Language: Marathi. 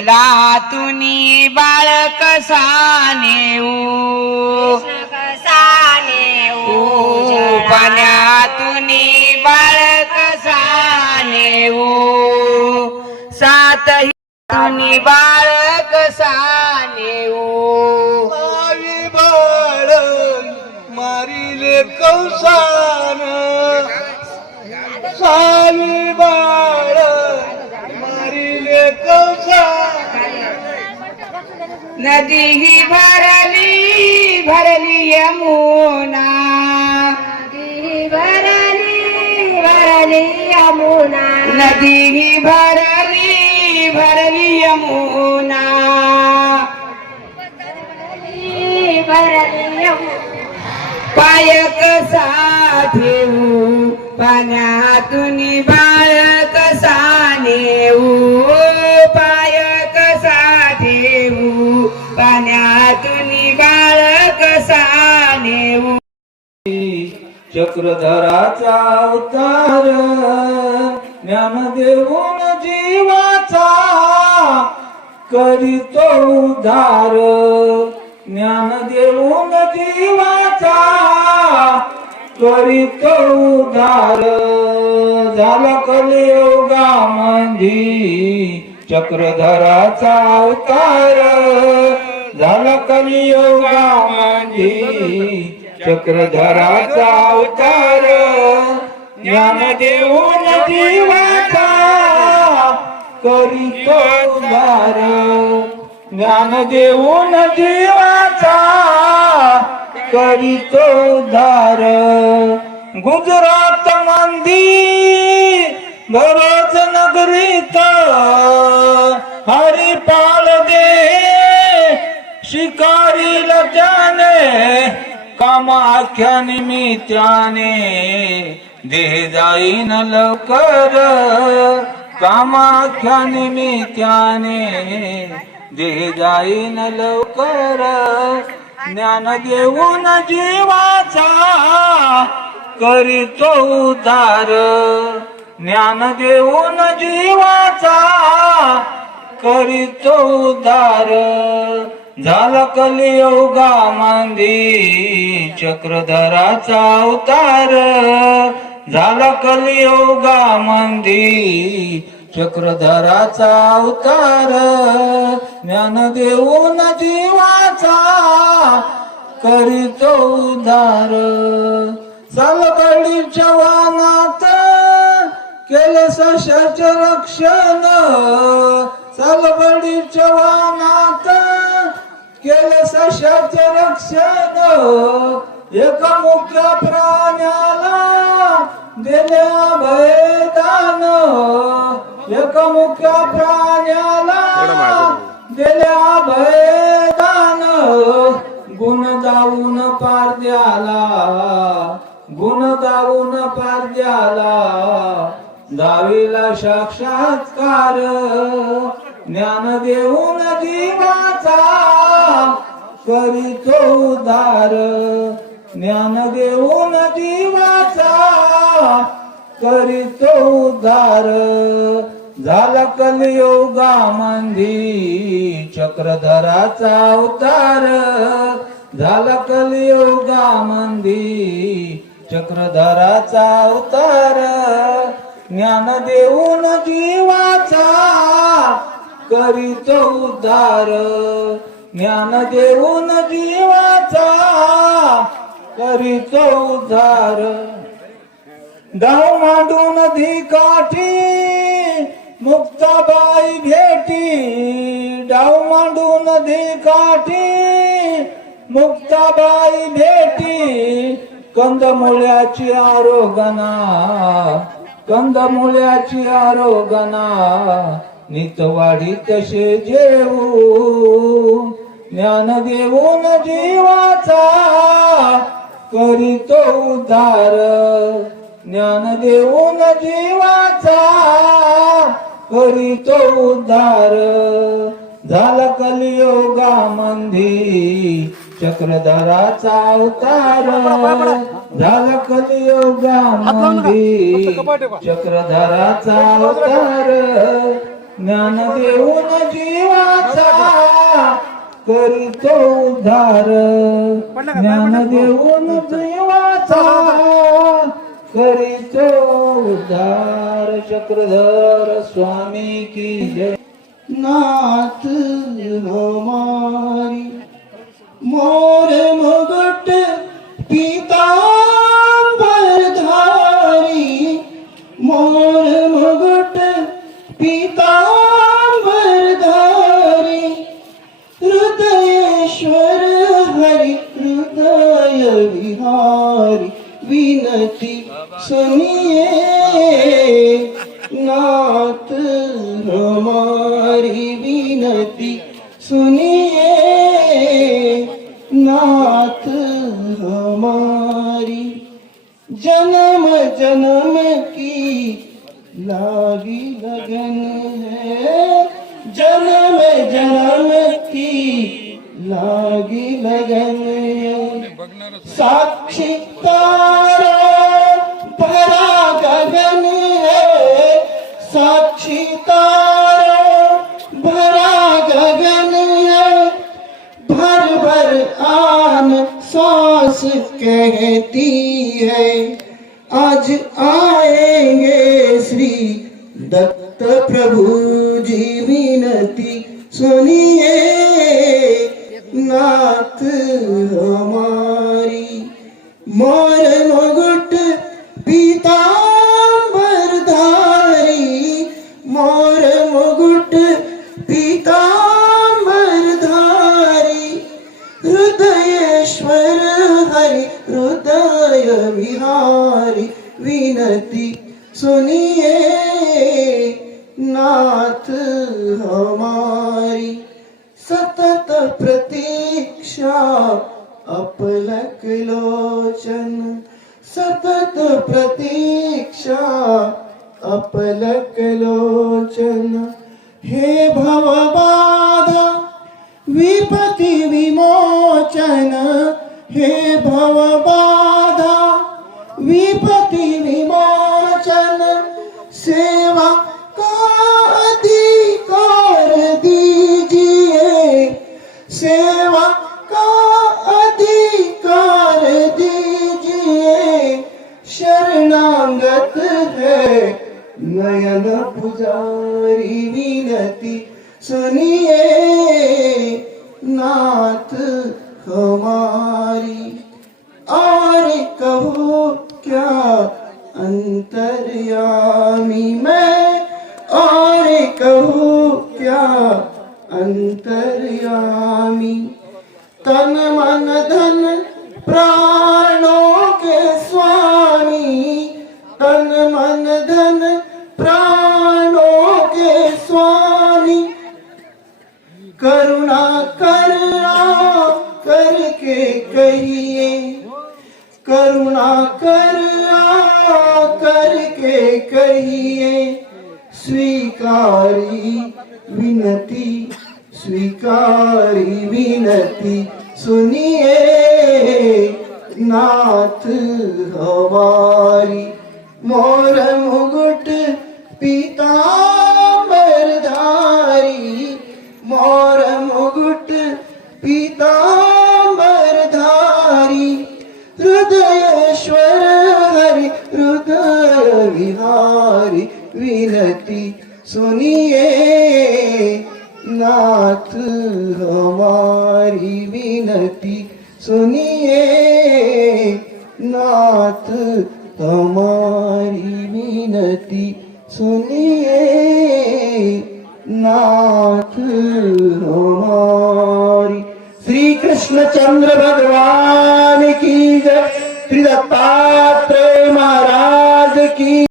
उजलातुनी बाळक सानेऊ पाण्यातुनी बाळक सानेऊ सातही तुनी बाळक सानेऊ आई बाळ मारिले कौसान साई बाळ नदी ही भरली भरली यमुना. नदी ही भरली भरली यमुना. पायक साठेऊ पाण्यातून बाळक बाळक सानेऊ चक्रधराचा अवतार ज्ञान देऊन जीवाचा करीतो उद्धार. ज्ञान देऊन जीवाचा करीतो उद्धार. झाला कलियोगा मंदी चक्रधराचा अवतार झाला कलियोगा मंदी चक्रधराचा अवतार ज्ञान देऊन जीवाचा करीतो उद्धार. ज्ञान देऊन जीवाचा करीतो उद्धार. गुजरात मंदी भरत नगरीत हरिपाल दे शिकारीला त्याने कामाख्या निमित्याने देह जाईन लवकर. कामाख्या निमित्याने देह जाईन लवकर. ज्ञान देऊन जीवाचा करीतो उद्धार. ज्ञान देऊन जीवाचा करीतो उद्धार. झाला कलियोगा मांदी चक्रधराचा अवतार. झाला कलियोगा मांदी चक्रधराचा अवतार. ज्ञान देऊन जीवाचा करीतो उदार सलकडीच्या वानात केले सशाचे रक्षण चालबडीच्या वानात केलं सशाच रक्षण एका मुख्या प्राण्याला दिल्या भयदान एका मुख्या प्राण्याला दिल्या भयदान गुण जाऊन पारद्याला. गुण जाऊन पारद्याला. दावीला साक्षात्कार. ज्ञान देऊन जीवाचा करीतो उद्धार. ज्ञान देऊन जीवाचा करीतो उद्धार. झाला कलयोगा मांधी चक्रधराचा अवतार. झाला कलयोगा मांधी चक्रधराचा अवतार. ज्ञान देऊन जीवाचा करीतो उद्धार. ज्ञान देऊन जीवाचा करीतो उद्धार. डाव मांडून धी काठी मुक्ताबाई भेटी. डाव मांडून धी काठी मुक्ताबाई भेटी. कंदमुळ्याची आरोगना कंदमुळ्याची आरोगना नितवाडी तसे जेऊ ज्ञान देऊन जीवाचा करीतो उद्धार. ज्ञान देऊन जीवाचा करीतो उद्धार. झाला कलियोगा मंदी चक्रधराचा अवतार. झाला कलियोगा मंदी चक्रधराचा अवतार. ज्ञान देऊन जीवाचा करीतो उद्धार. ज्ञान देऊन जीवाचा करीतो उद्धार. चक्रधर स्वामी की जय. नाथ हमारी हमारी जन्म जन्म की लागी लगन है। जन्म जन्म की लागी लगन है। साक्षी आज आएंगे श्री दत्त प्रभु जी विनती। सुनिए नाथ हमारी। मोर मुगुट पीतांबर धारी। मोर मुगुट पीतांबर धारी। हृदयेश्वर हरि हृदय विहारी। विनती सुनिए, नाथ हमारी। सतत प्रतीक्षा, अपलक लोचन। सतत प्रतीक्षा, अपलक लोचन। हे भवबाधा विपति विमोचन। हे भवबाधा विपति विमोचन सेवा का अधिकार दीजिए। सेवा का अधिकार दीजिए। शरणागत है नयन पुजारी विनती सुनिए नाथ हमारी। और कहो क्या अंतर्यामी मैं? और कहो क्या अंतर्यामी? तन मन धन प्राणों के स्वामी। तन मन धन प्राणों के स्वामी। करुणा करना करके कही करुणा कर करके कहिए। स्वीकारी विनती स्वीकारी विनती सुनिए। नाथ हमारी मोर मुकुट सुनिए नाथ हमारी विनती। सुनिए नाथ हमारी विनती। सुनिए नाथ हमारी। श्री कृष्ण चंद्र भगवान